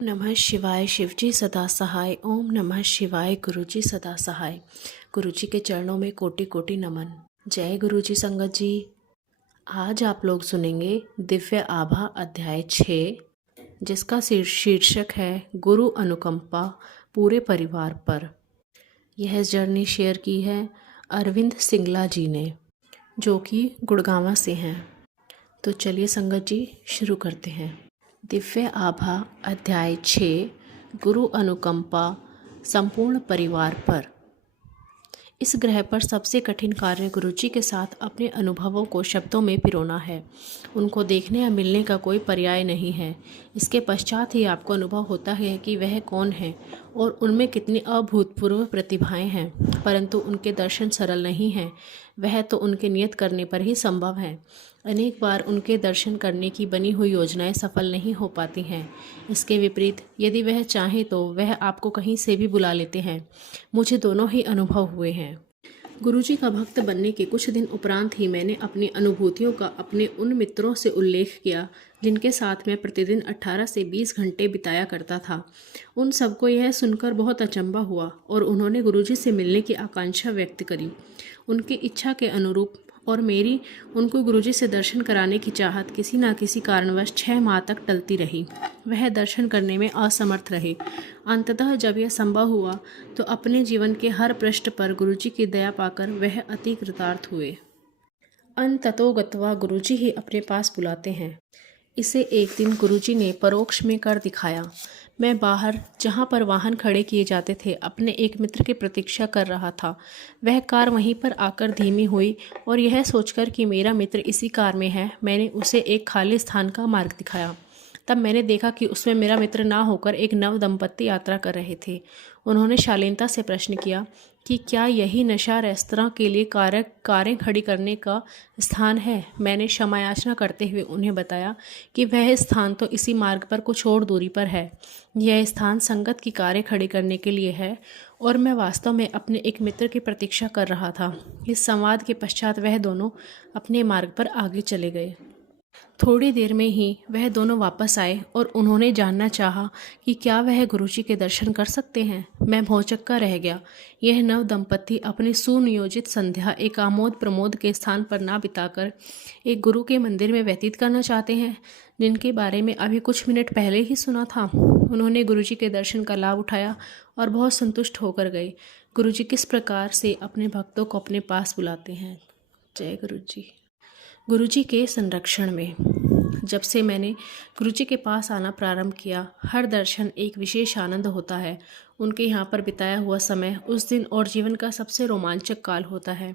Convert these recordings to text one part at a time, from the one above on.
नमः शिवाय शिवजी सदा सहाय। ओम नमः शिवाय गुरुजी सदा सहाय। गुरुजी के चरणों में कोटि कोटि नमन। जय गुरुजी संगत जी। आज आप लोग सुनेंगे दिव्य आभा अध्याय 6, जिसका शीर्षक है गुरु अनुकंपा पूरे परिवार पर। यह जर्नी शेयर की है अरविंद सिंगला जी ने, जो कि गुड़गांव से हैं। तो चलिए संगत जी शुरू करते हैं। दिव्य आभा अध्याय 6, गुरु अनुकंपा संपूर्ण परिवार पर। इस ग्रह पर सबसे कठिन कार्य गुरुजी के साथ अपने अनुभवों को शब्दों में पिरोना है। उनको देखने या मिलने का कोई पर्याय नहीं है। इसके पश्चात ही आपको अनुभव होता है कि वह कौन है और उनमें कितनी अभूतपूर्व प्रतिभाएं हैं, परंतु उनके दर्शन सरल नहीं हैं। वह तो उनके नियत करने पर ही संभव है। अनेक बार उनके दर्शन करने की बनी हुई योजनाएं सफल नहीं हो पाती हैं। इसके विपरीत यदि वह चाहे तो वह आपको कहीं से भी बुला लेते हैं। मुझे दोनों ही अनुभव हुए हैं। गुरुजी का भक्त बनने के कुछ दिन उपरांत ही मैंने अपनी अनुभूतियों का अपने उन मित्रों से उल्लेख किया जिनके साथ मैं प्रतिदिन 18 से 20 घंटे बिताया करता था। उन सबको यह सुनकर बहुत अचंभा हुआ और उन्होंने गुरुजी से मिलने की आकांक्षा व्यक्त करी। उनकी इच्छा के अनुरूप और मेरी उनको गुरुजी से दर्शन कराने की चाहत किसी न किसी कारणवश 6 माह तक टलती रही। वह दर्शन करने में असमर्थ रहे। अंततः जब यह संभव हुआ तो अपने जीवन के हर पृष्ठ पर गुरुजी की दया पाकर वह अति कृतार्थ हुए। अंततो गत्वा गुरुजी ही अपने पास बुलाते हैं। इसे एक दिन गुरुजी ने परोक्ष में कर दिखाया। मैं बाहर, जहाँ पर वाहन खड़े किए जाते थे, अपने एक मित्र की प्रतीक्षा कर रहा था। वह कार वहीं पर आकर धीमी हुई और यह सोचकर कि मेरा मित्र इसी कार में है, मैंने उसे एक खाली स्थान का मार्ग दिखाया। तब मैंने देखा कि उसमें मेरा मित्र ना होकर एक नव दंपत्ति यात्रा कर रहे थे। उन्होंने शालीनता से प्रश्न किया कि क्या यही नशा रेस्तरां के लिए कारें खड़ी करने का स्थान है। मैंने क्षमा याचना करते हुए उन्हें बताया कि वह स्थान तो इसी मार्ग पर कुछ और दूरी पर है। यह स्थान संगत की कारें खड़ी करने के लिए है और मैं वास्तव में अपने एक मित्र की प्रतीक्षा कर रहा था। इस संवाद के पश्चात वह दोनों अपने मार्ग पर आगे चले गए। थोड़ी देर में ही वह दोनों वापस आए और उन्होंने जानना चाहा कि क्या वह गुरुजी के दर्शन कर सकते हैं। मैं भौचक्का रह गया। यह नव दंपत्ति अपनी सुनियोजित संध्या एक आमोद प्रमोद के स्थान पर ना बिताकर एक गुरु के मंदिर में व्यतीत करना चाहते हैं, जिनके बारे में अभी कुछ मिनट पहले ही सुना था। उन्होंने गुरुजी के दर्शन का लाभ उठाया और बहुत संतुष्ट होकर गए। गुरुजी किस प्रकार से अपने भक्तों को अपने पास बुलाते हैं। जय गुरुजी। गुरुजी के संरक्षण में। जब से मैंने गुरुजी के पास आना प्रारंभ किया, हर दर्शन एक विशेष आनंद होता है। उनके यहाँ पर बिताया हुआ समय उस दिन और जीवन का सबसे रोमांचक काल होता है।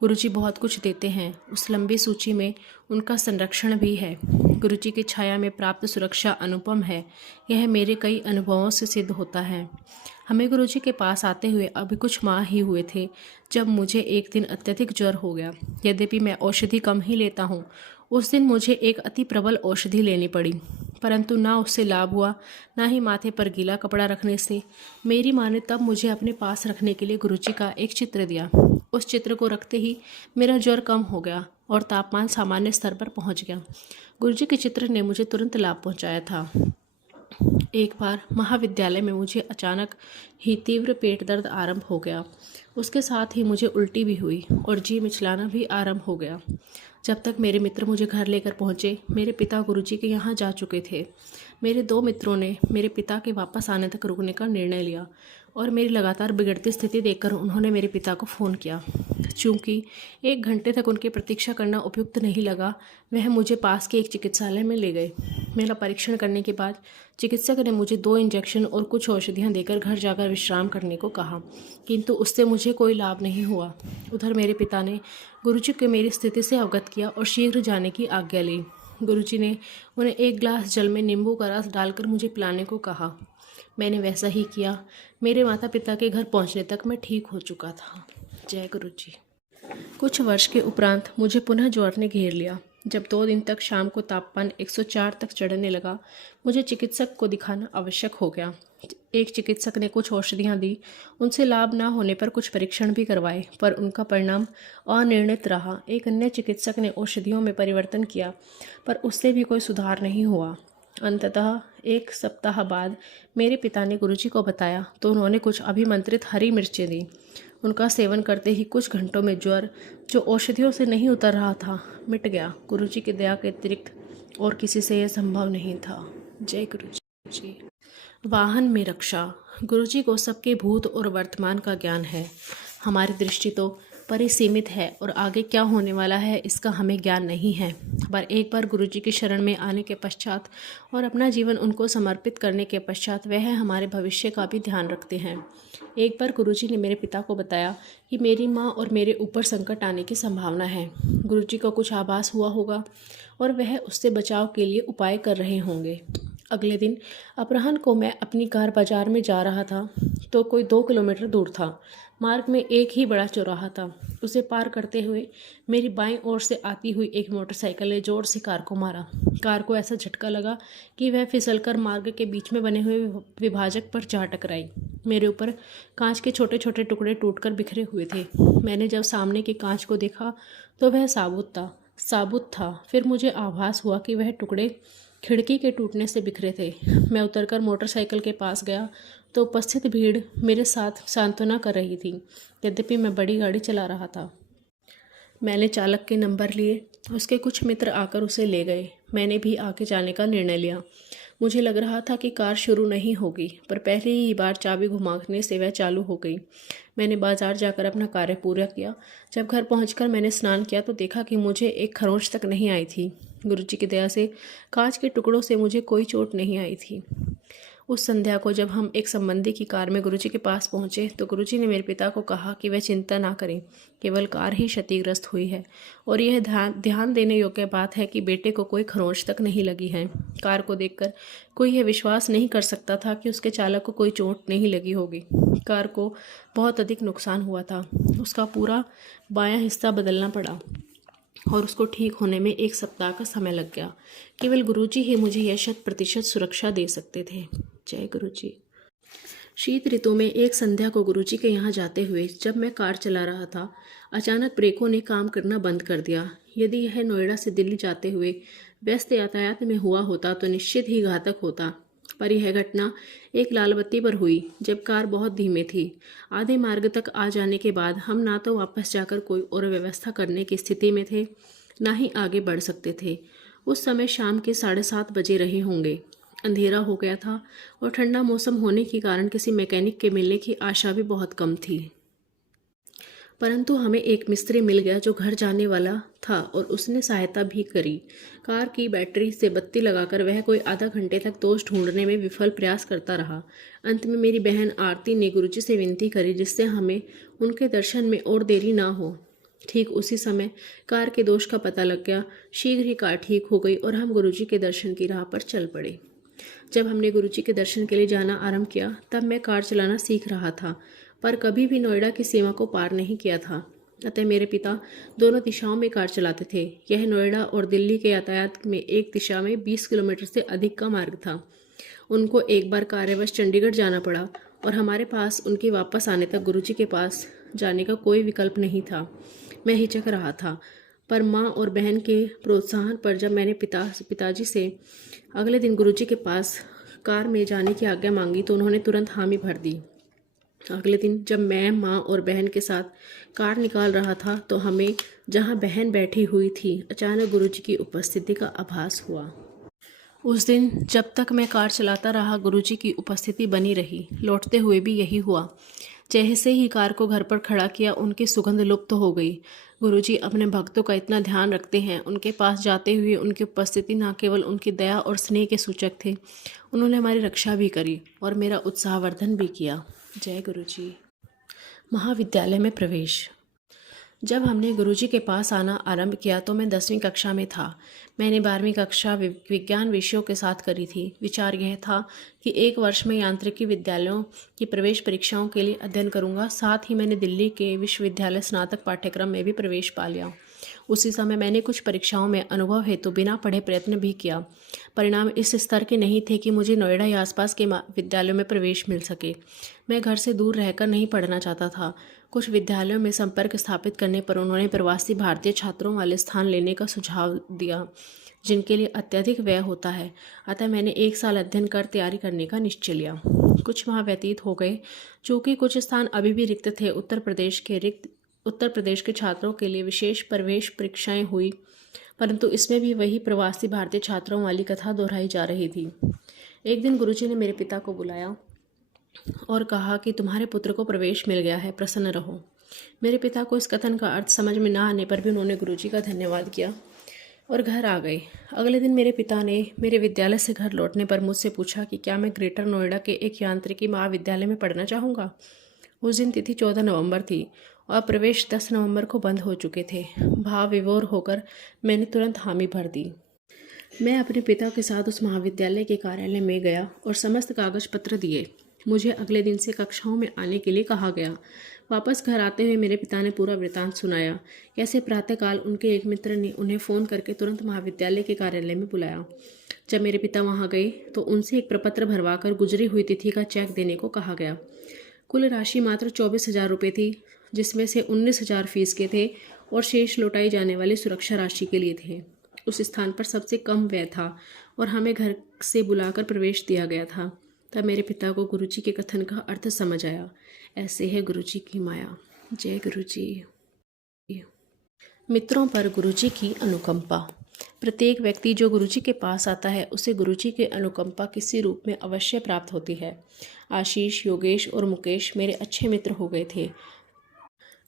गुरुजी बहुत कुछ देते हैं, उस लंबी सूची में उनका संरक्षण भी है। गुरुजी की छाया में प्राप्त सुरक्षा अनुपम है। यह मेरे कई अनुभवों से सिद्ध होता है। हमें गुरुजी के पास आते हुए अभी कुछ माह ही हुए थे जब मुझे एक दिन अत्यधिक ज्वर हो गया। यद्यपि मैं औषधि कम ही लेता हूँ, उस दिन मुझे एक अति प्रबल औषधि लेनी पड़ी, परंतु ना उससे लाभ हुआ, ना ही माथे पर गीला कपड़ा रखने से। मेरी माँ ने तब मुझे अपने पास रखने के लिए गुरुजी का एक चित्र दिया। उस चित्र को रखते ही मेरा ज्वर कम हो गया और तापमान सामान्य स्तर पर पहुँच गया। गुरुजी के चित्र ने मुझे तुरंत लाभ पहुँचाया था। एक बार महाविद्यालय में मुझे अचानक ही तीव्र पेट दर्द आरंभ हो गया। उसके साथ ही मुझे उल्टी भी हुई और जी मिचलाना भी आरंभ हो गया। जब तक मेरे मित्र मुझे घर लेकर पहुंचे, मेरे पिता गुरुजी के यहाँ जा चुके थे। मेरे 2 मित्रों ने मेरे पिता के वापस आने तक रुकने का निर्णय लिया और मेरी लगातार बिगड़ती स्थिति देखकर उन्होंने मेरे पिता को फ़ोन किया। चूँकि 1 घंटे तक उनकी प्रतीक्षा करना उपयुक्त नहीं लगा, वह मुझे पास के एक चिकित्सालय में ले गए। मेरा परीक्षण करने के बाद चिकित्सक ने मुझे 2 इंजेक्शन और कुछ औषधियाँ देकर घर जाकर विश्राम करने को कहा, किंतु उससे मुझे कोई लाभ नहीं हुआ। उधर मेरे पिता ने गुरुजी को मेरी स्थिति से अवगत किया और शीघ्र जाने की आज्ञा ली। गुरुजी ने उन्हें 1 गिलास जल में नींबू का रस डालकर मुझे पिलाने को कहा। मैंने वैसा ही किया। मेरे माता पिता के घर पहुंचने तक मैं ठीक हो चुका था। जय गुरुजी। कुछ वर्ष के उपरांत मुझे पुनः ज्वर ने घेर लिया। जब 2 दिन तक शाम को तापमान 104 तक चढ़ने लगा, मुझे चिकित्सक को दिखाना आवश्यक हो गया। एक चिकित्सक ने कुछ औषधियाँ दी। उनसे लाभ न होने पर कुछ परीक्षण भी करवाए, पर उनका परिणाम अनिर्णित रहा। एक अन्य चिकित्सक ने औषधियों में परिवर्तन किया, पर उससे भी कोई सुधार नहीं हुआ। अंततः एक सप्ताह बाद मेरे पिता ने गुरुजी को बताया तो उन्होंने कुछ अभिमंत्रित हरी मिर्चें दी। उनका सेवन करते ही कुछ घंटों में ज्वर, जो औषधियों से नहीं उतर रहा था, मिट गया। गुरुजी की दया के अतिरिक्त और किसी से यह संभव नहीं था। जय गुरुजी। वाहन में रक्षा। गुरुजी को सबके भूत और वर्तमान का ज्ञान है। हमारी दृष्टि तो परिसीमित है और आगे क्या होने वाला है इसका हमें ज्ञान नहीं है। पर एक बार गुरुजी की शरण में आने के पश्चात और अपना जीवन उनको समर्पित करने के पश्चात वह हमारे भविष्य का भी ध्यान रखते हैं। एक बार गुरुजी ने मेरे पिता को बताया कि मेरी माँ और मेरे ऊपर संकट आने की संभावना है। गुरुजी को कुछ आभास हुआ होगा और वह उससे बचाव के लिए उपाय कर रहे होंगे। अगले दिन अपराह्न को मैं अपनी कार बाजार में जा रहा था तो कोई 2 किलोमीटर दूर था। मार्ग में एक ही बड़ा चौराहा था। उसे पार करते हुए मेरी बाईं ओर से आती हुई एक मोटरसाइकिल ने जोर से कार को मारा। कार को ऐसा झटका लगा कि वह फिसलकर मार्ग के बीच में बने हुए विभाजक पर जा टकराई। मेरे ऊपर कांच के छोटे छोटे टुकड़े टूटकर बिखरे हुए थे। मैंने जब सामने के कांच को देखा तो वह साबुत था। फिर मुझे आभास हुआ कि वह टुकड़े खिड़की के टूटने से बिखरे थे। मैं उतरकर मोटरसाइकिल के पास गया तो उपस्थित भीड़ मेरे साथ सांत्वना कर रही थी। यद्यपि मैं बड़ी गाड़ी चला रहा था। मैंने चालक के नंबर लिए। उसके कुछ मित्र आकर उसे ले गए। मैंने भी आगे जाने का निर्णय लिया। मुझे लग रहा था कि कार शुरू नहीं होगी, पर पहली ही बार चाबी घुमाने से वह चालू हो गई। मैंने बाजार जाकर अपना कार्य पूरा किया। जब घर पहुंचकर मैंने स्नान किया तो देखा कि मुझे एक खरोंच तक नहीं आई थी। गुरुजी की दया से कांच के टुकड़ों से मुझे कोई चोट नहीं आई थी। उस संध्या को जब हम एक संबंधी की कार में गुरुजी के पास पहुंचे तो गुरुजी ने मेरे पिता को कहा कि वह चिंता ना करें, केवल कार ही क्षतिग्रस्त हुई है और यह ध्यान देने योग्य बात है कि बेटे को कोई खरोंच तक नहीं लगी है। कार को देखकर कोई यह विश्वास नहीं कर सकता था कि उसके चालक को कोई चोट नहीं लगी होगी। कार को बहुत अधिक नुकसान हुआ था। उसका पूरा बायां हिस्सा बदलना पड़ा और उसको ठीक होने में 1 सप्ताह का समय लग गया। केवल गुरुजी ही मुझे यह 100% सुरक्षा दे सकते थे। जय गुरुजी। शीत ऋतु में एक संध्या को गुरुजी के यहाँ जाते हुए जब मैं कार चला रहा था, अचानक ब्रेकों ने काम करना बंद कर दिया। यदि यह नोएडा से दिल्ली जाते हुए व्यस्त यातायात में हुआ होता तो निश्चित ही घातक होता, पर यह घटना एक लाल बत्ती पर हुई जब कार बहुत धीमे थी। आधे मार्ग तक आ जाने के बाद हम ना तो वापस जाकर कोई और व्यवस्था करने की स्थिति में थे, ना ही आगे बढ़ सकते थे। उस समय शाम के 7:30 बजे रहे होंगे। अंधेरा हो गया था और ठंडा मौसम होने के कारण किसी मैकेनिक के मिलने की आशा भी बहुत कम थी। परंतु हमें एक मिस्त्री मिल गया जो घर जाने वाला था और उसने सहायता भी करी। कार की बैटरी से बत्ती लगाकर वह कोई आधा घंटे तक दोष ढूंढने में विफल प्रयास करता रहा। अंत में मेरी बहन आरती ने गुरुजी से विनती करी जिससे हमें उनके दर्शन में और देरी ना हो। ठीक उसी समय कार के दोष का पता लग गया। शीघ्र ही कार ठीक हो गई और हम गुरुजी के दर्शन की राह पर चल पड़े। जब हमने गुरुजी के दर्शन के लिए जाना आरंभ किया तब मैं कार चलाना सीख रहा था, पर कभी भी नोएडा की सीमा को पार नहीं किया था। अतः मेरे पिता दोनों दिशाओं में कार चलाते थे। यह नोएडा और दिल्ली के यातायात में एक दिशा में 20 किलोमीटर से अधिक का मार्ग था। उनको एक बार कार्यवश चंडीगढ़ जाना पड़ा और हमारे पास उनके वापस आने तक गुरुजी के पास जाने का कोई विकल्प नहीं था। मैं हिचक रहा था, पर माँ और बहन के प्रोत्साहन पर जब मैंने पिताजी से अगले दिन गुरुजी के पास कार में जाने की आज्ञा मांगी तो उन्होंने तुरंत हामी भर दी। अगले दिन जब मैं माँ और बहन के साथ कार निकाल रहा था तो हमें जहाँ बहन बैठी हुई थी अचानक गुरुजी की उपस्थिति का आभास हुआ। उस दिन जब तक मैं कार चलाता रहा गुरुजी की उपस्थिति बनी रही। लौटते हुए भी यही हुआ। जैसे ही कार को घर पर खड़ा किया उनकी सुगंध लुप्त हो गई। गुरुजी अपने भक्तों का इतना ध्यान रखते हैं। उनके पास जाते हुए उनकी उपस्थिति न केवल उनकी दया और स्नेह के सूचक थे, उन्होंने हमारी रक्षा भी करी और मेरा उत्साहवर्धन भी किया। जय गुरुजी। महाविद्यालय में प्रवेश। जब हमने गुरुजी के पास आना आरंभ किया तो मैं 10वीं कक्षा में था। मैंने 12वीं कक्षा विज्ञान विषयों के साथ करी थी। विचार यह था कि 1 वर्ष में यांत्रिकी विद्यालयों की प्रवेश परीक्षाओं के लिए अध्ययन करूंगा। साथ ही मैंने दिल्ली के विश्वविद्यालय स्नातक पाठ्यक्रम में भी प्रवेश पा लिया। उसी समय मैंने कुछ परीक्षाओं में अनुभव हेतु बिना पढ़े प्रयत्न भी किया। परिणाम इस स्तर के नहीं थे कि मुझे नोएडा या आसपास के विद्यालयों में प्रवेश मिल सके। मैं घर से दूर रहकर नहीं पढ़ना चाहता था। कुछ विद्यालयों में संपर्क स्थापित करने पर उन्होंने प्रवासी भारतीय छात्रों वाले स्थान लेने का सुझाव दिया। जिनके लिए अत्यधिक व्यय होता है। अतः मैंने 1 साल अध्ययन कर तैयारी करने का निश्चय लिया। कुछ माह व्यतीत हो गए। चूँकि कुछ स्थान अभी भी रिक्त थे, उत्तर प्रदेश के छात्रों के लिए विशेष प्रवेश परीक्षाएं हुई, परंतु इसमें भी वही प्रवासी भारतीय छात्रों वाली कथा दोहराई जा रही थी। एक दिन गुरुजी ने मेरे पिता को बुलाया और कहा कि तुम्हारे पुत्र को प्रवेश मिल गया है, प्रसन्न रहो। मेरे पिता को इस कथन का अर्थ समझ में न आने पर भी उन्होंने गुरुजी का धन्यवाद किया और घर आ गए। अगले दिन मेरे पिता ने मेरे विद्यालय से घर लौटने पर मुझसे पूछा कि क्या मैं ग्रेटर नोएडा के एक यांत्रिकी महाविद्यालय में पढ़ना चाहूँगा। उस दिन तिथि 14 नवंबर थी और प्रवेश 10 नवंबर को बंद हो चुके थे। भाव विभोर होकर मैंने तुरंत हामी भर दी। मैं अपने पिता के साथ उस महाविद्यालय के कार्यालय में गया और समस्त कागज पत्र दिए। मुझे अगले दिन से कक्षाओं में आने के लिए कहा गया। वापस घर आते हुए मेरे पिता ने पूरा वृतांत सुनाया। कैसे प्रातःकाल उनके एक मित्र ने उन्हें फ़ोन करके तुरंत महाविद्यालय के कार्यालय में बुलाया। जब मेरे पिता वहां गए तो उनसे एक प्रपत्र भरवाकर गुजरी हुई तिथि का चेक देने को कहा गया। कुल राशि मात्र 24,000 रुपये थी, जिसमें से 19,000 फीस के थे और शेष लौटाई जाने वाली सुरक्षा राशि के लिए थे। उस स्थान पर सबसे कम व्यय था और हमें घर से बुलाकर प्रवेश दिया गया था। तब मेरे पिता को गुरुजी के कथन का अर्थ समझ आया। ऐसे है गुरुजी की माया। जय गुरुजी। मित्रों पर गुरुजी की अनुकंपा। प्रत्येक व्यक्ति जो गुरुजी के पास आता है उसे गुरुजी की अनुकंपा किसी रूप में अवश्य प्राप्त होती है। आशीष, योगेश और मुकेश मेरे अच्छे मित्र हो गए थे।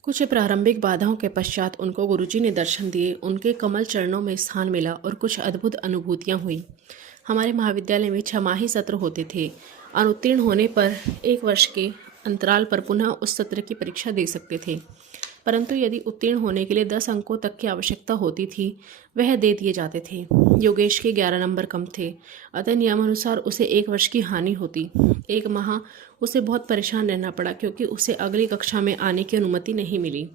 कुछ प्रारंभिक बाधाओं के पश्चात उनको गुरुजी ने दर्शन दिए, उनके कमल चरणों में स्थान मिला और कुछ अद्भुत अनुभूतियाँ हुई। हमारे महाविद्यालय में 6 सत्र होते थे। अनुत्तीर्ण होने पर 1 वर्ष के अंतराल पर पुनः उस सत्र की परीक्षा दे सकते थे, परंतु यदि उत्तीर्ण होने के लिए 10 अंकों तक की आवश्यकता होती थी, वह दे दिए जाते थे। योगेश के 11 नंबर कम थे, अतः नियमानुसार उसे 1 वर्ष की हानि होती। 1 माह उसे बहुत परेशान रहना पड़ा क्योंकि उसे अगली कक्षा में आने की अनुमति नहीं मिली।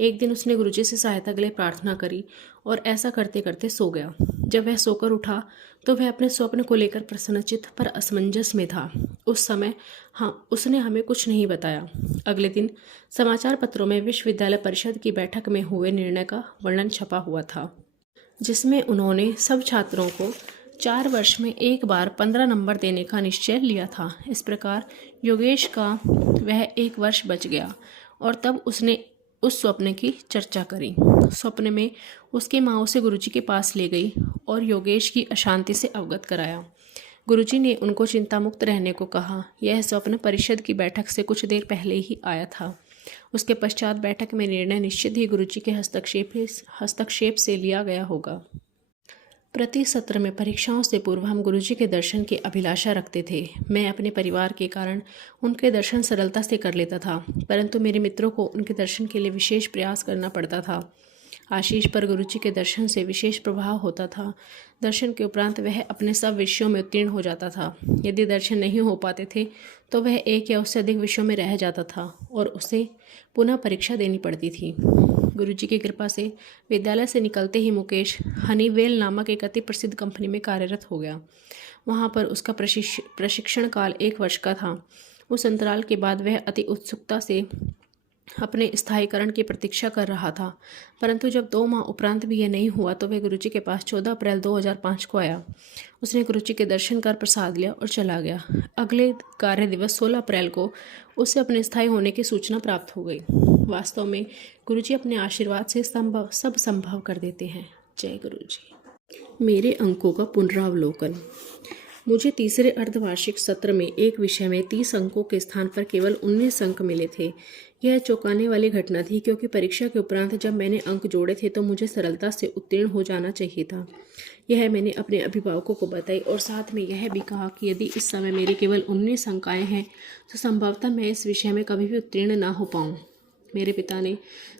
एक दिन उसने गुरुजी से सहायता के लिए प्रार्थना करी और ऐसा करते करते सो गया। जब वह सोकर उठा तो वह अपने स्वप्न को लेकर प्रसन्नचित्त पर असमंजस में था। उस समय उसने हमें कुछ नहीं बताया। अगले दिन समाचार पत्रों में विश्वविद्यालय परिषद की बैठक में हुए निर्णय का वर्णन छपा हुआ था, जिसमें उन्होंने सब छात्रों को 4 वर्ष में एक बार 15 नंबर देने का निश्चय लिया था। इस प्रकार योगेश का वह 1 वर्ष बच गया और तब उसने उस स्वप्न की चर्चा करी। स्वप्न में उसकी माँ उसे गुरुजी के पास ले गई और योगेश की अशांति से अवगत कराया। गुरुजी ने उनको चिंता मुक्त रहने को कहा। यह स्वप्न परिषद की बैठक से कुछ देर पहले ही आया था। उसके पश्चात बैठक में निर्णय निश्चित ही गुरुजी के हस्तक्षेप से लिया गया होगा। प्रति सत्र में परीक्षाओं से पूर्व हम गुरुजी के दर्शन की अभिलाषा रखते थे। मैं अपने परिवार के कारण उनके दर्शन सरलता से कर लेता था, परंतु मेरे मित्रों को उनके दर्शन के लिए विशेष प्रयास करना पड़ता था। आशीष पर गुरुजी के दर्शन से विशेष प्रभाव होता था। दर्शन के उपरांत वह अपने सब विषयों में उत्तीर्ण हो जाता था। यदि दर्शन नहीं हो पाते थे तो वह 1 या उससे अधिक विषयों में रह जाता था और उसे पुनः परीक्षा देनी पड़ती थी। गुरुजी की कृपा से विद्यालय से निकलते ही मुकेश हनीवेल नामक एक अति प्रसिद्ध कंपनी में कार्यरत हो गया। वहाँ पर उसका प्रशिक्षण काल 1 वर्ष का था। उस अंतराल के बाद वह अति उत्सुकता से अपने स्थायीकरण की प्रतीक्षा कर रहा था, परंतु जब 2 माह उपरांत भी यह नहीं हुआ तो वह गुरुजी के पास 14 अप्रैल 2005 को आया। उसने गुरुजी के दर्शन कर प्रसाद लिया और चला गया। अगले कार्य दिवस 16 अप्रैल को उसे अपने स्थायी होने की सूचना प्राप्त हो गई। वास्तव में गुरुजी अपने आशीर्वाद से सब संभव कर देते हैं। जय गुरुजी। मेरे अंकों का पुनरावलोकन। मुझे तीसरे अर्धवार्षिक सत्र में एक विषय में 30 अंकों के स्थान पर केवल 19 अंक मिले थे। यह चौंकाने वाली घटना थी क्योंकि परीक्षा के उपरांत जब मैंने अंक जोड़े थे तो मुझे सरलता से उत्तीर्ण हो जाना चाहिए था। यह मैंने अपने अभिभावकों को बताई और साथ में यह भी कहा कि यदि इस समय मेरे केवल 19 अंक आए हैं तो संभवतः मैं इस विषय में कभी भी उत्तीर्ण ना हो पाऊँ। मेरे पिता ने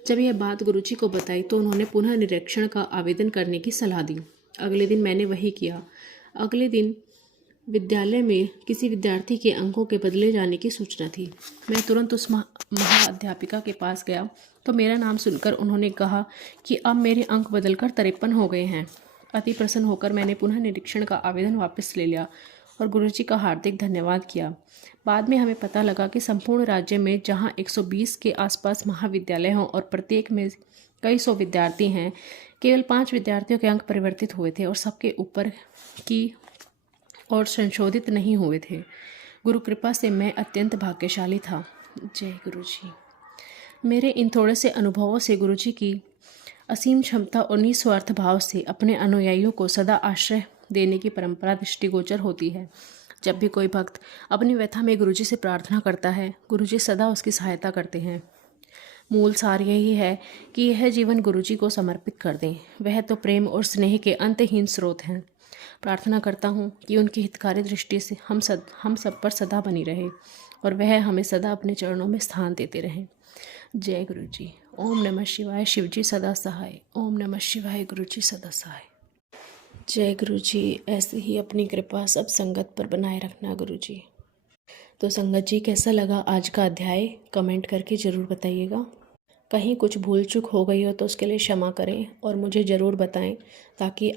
जब यह बात गुरुजी को बताई तो उन्होंने पुनः निरीक्षण का आवेदन करने की सलाह दी। अगले दिन मैंने वही किया। अगले दिन विद्यालय में किसी विद्यार्थी के अंकों के बदले जाने की सूचना थी। मैं तुरंत उस महाअध्यापिका के पास गया तो मेरा नाम सुनकर उन्होंने कहा कि अब मेरे अंक बदलकर 53 हो गए हैं। अति प्रसन्न होकर मैंने पुनः निरीक्षण का आवेदन वापस ले लिया और गुरुजी का हार्दिक धन्यवाद किया। बाद में हमें पता लगा कि संपूर्ण राज्य में जहां 120 के आसपास महाविद्यालय हों और प्रत्येक में कई सौ विद्यार्थी हैं, केवल 5 विद्यार्थियों के अंक परिवर्तित हुए थे और सबके ऊपर की और संशोधित नहीं हुए थे। गुरु कृपा से मैं अत्यंत भाग्यशाली था। जय गुरु जी। मेरे इन थोड़े से अनुभवों से गुरु जी की असीम क्षमता और निस्वार्थ भाव से अपने अनुयायियों को सदा आश्रय देने की परंपरा दृष्टिगोचर होती है। जब भी कोई भक्त अपनी व्यथा में गुरु जी से प्रार्थना करता है, गुरु जी सदा उसकी सहायता करते हैं। मूल सार यही है कि यह जीवन गुरु जी को समर्पित कर दें। वह तो प्रेम और स्नेह के अंतहीन स्रोत हैं। प्रार्थना करता हूँ कि उनकी हितकारी दृष्टि से हम सब पर सदा बनी रहे और वह हमें सदा अपने चरणों में स्थान देते रहें। जय गुरु जी। ओम नमः शिवाय। शिव जी सदा सहाय। ओम नमः शिवाय। गुरु जी सदा सहाय। जय गुरु जी। ऐसे ही अपनी कृपा सब संगत पर बनाए रखना गुरु जी। तो संगत जी, कैसा लगा आज का अध्याय कमेंट करके ज़रूर बताइएगा। कहीं कुछ भूल चूक हो गई हो तो उसके लिए क्षमा करें और मुझे ज़रूर बताएं ताकि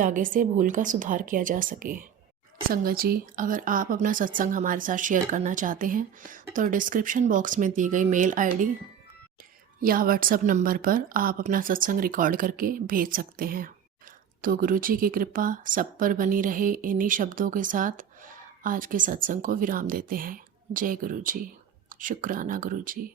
आगे से भूल का सुधार किया जा सके। संगत जी, अगर आप अपना सत्संग हमारे साथ शेयर करना चाहते हैं तो डिस्क्रिप्शन बॉक्स में दी गई मेल आईडी या व्हाट्सएप नंबर पर आप अपना सत्संग रिकॉर्ड करके भेज सकते हैं। तो गुरु जी की कृपा सब पर बनी रहे। इन्हीं शब्दों के साथ आज के सत्संग को विराम देते हैं। जय गुरु जी। शुक्राना गुरु जी।